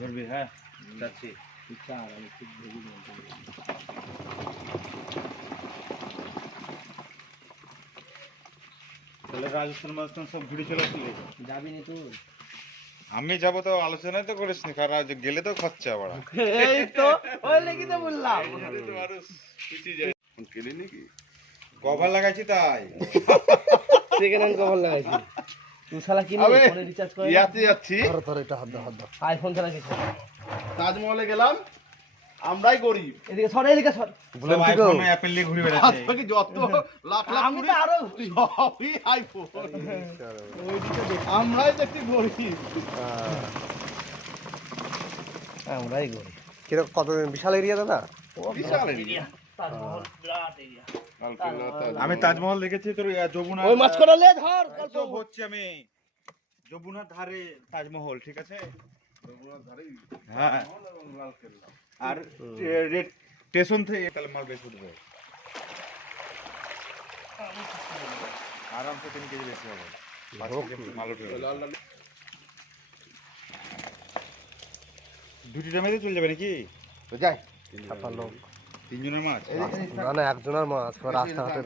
ধরবি? হ্যাঁ যাচ্ছি। তাহলে রাজস্থান মাজস্থান সব ঘুরে চলে আসলে যাবি নি তুই? আমি যাবো তো আলোচনায় তো করিস নি, কারণ গেলে তো খরচা বাড়া। এই তো ওই লেগে তো বললাম। কভার লাগাইছি তাই। সেকেন্ড হ্যান্ড কভার লাগাইছি। তুই শালা কিনে ফোনে রিচার্জ করে ইয়াতে যাচ্ছি, ধর এটা হাত দাও আইফোন ছাড়া কিছু না। তাজমহলে গেলাম, আমরাই গরিব। এদিকে সর এদিকে সর। সব আইফোন অ্যাপেল নিয়ে ঘুরে বেড়াচ্ছে। বাকি যত লাখ লাখ আমি তো আরো সবই আইফোন, আমরাই দেখছি গরিব। আমরাই গরি। কিরকম কত বিশাল এরিয়া দাদা? বিশাল এরিয়া। তাজমহল বিরাট এরিয়া। আমি তাজমহল দেখেছি তোর যমুনা। ওই মাছ করা লে ধর কত তো হচ্ছে আমি যমুনার ধারে তাজমহল, ঠিক আছে? হ্যাঁ, আর রেড স্টেশন থেকে তাহলে মাল বেশি উঠবে, আরামসে 3 কেজি বেশি হবে। 5 কেজি মাল উঠবে। দুটি টাইমে চলে যাবে নাকি? যাই, 56 3 জনের মাছ? না না, একজনের মাছ রাস্তা হাতে